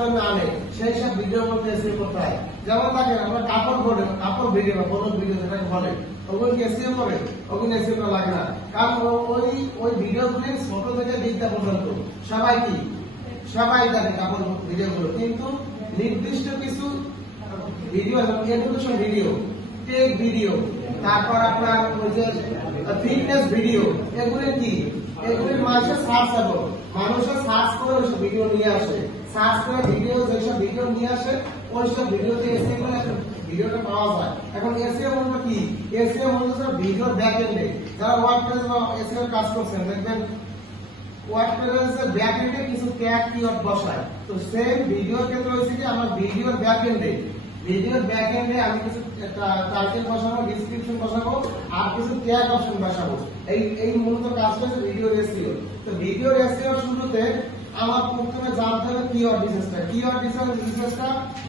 জন্য আনে সেই সব ভিডিও মধ্যে এসিও করতে হয়। যেমন দেখেন আমরা কাপড় ভিডিও বা কোনো ভিডিও যেটাকে বলে ওগুলো কি এসিও করে, ওগুলো এসিও করা লাগে না। কারণ ওই ভিডিওগুলি ছোট থেকে বিদ্যা পর্যন্ত সবাই দেখে কাপড় ভিডিওগুলো, কিন্তু নির্দিষ্ট কিছু video education video, take video, তারপর আপনার ওই যে ফিটনেস ভিডিও, এগুলি কি এগুলির মানুষের সার্চ করে ওইসব ভিডিও নিয়ে আসে, সার্চ করে যেসব ভিডিও নিয়ে আসে ওইসব ভিডিওতে এসিও করে ভিডিওটা পাওয়া যায়। এখন এসিও মূলত কি, এসিও মূলত ভিডিওর ব্যাক এন্ডে যারা ওয়ার্ডপ্রেস বা এসিও কাজ করছেন দেখবেন ওয়ার্ডপ্রেসের ব্যাক এন্ডে কিছু ট্যাগ কিওয়ার্ড বসায়। তো সেম ভিডিওর ক্ষেত্রে হয়েছে কি আমার ভিডিওর ব্যাক এন্ডে আমি কিছু টাইটেল বসাবো, ডেসক্রিপশন বসাবো আর কিছু ট্যাগ অপশন বসাবো। এই মূলত কাজটা হচ্ছে ভিডিও এসইও। তো ভিডিও এসইও শুরুতে আমার প্রথমে জানতে হবে কিওয়ার্ড রিসার্চটা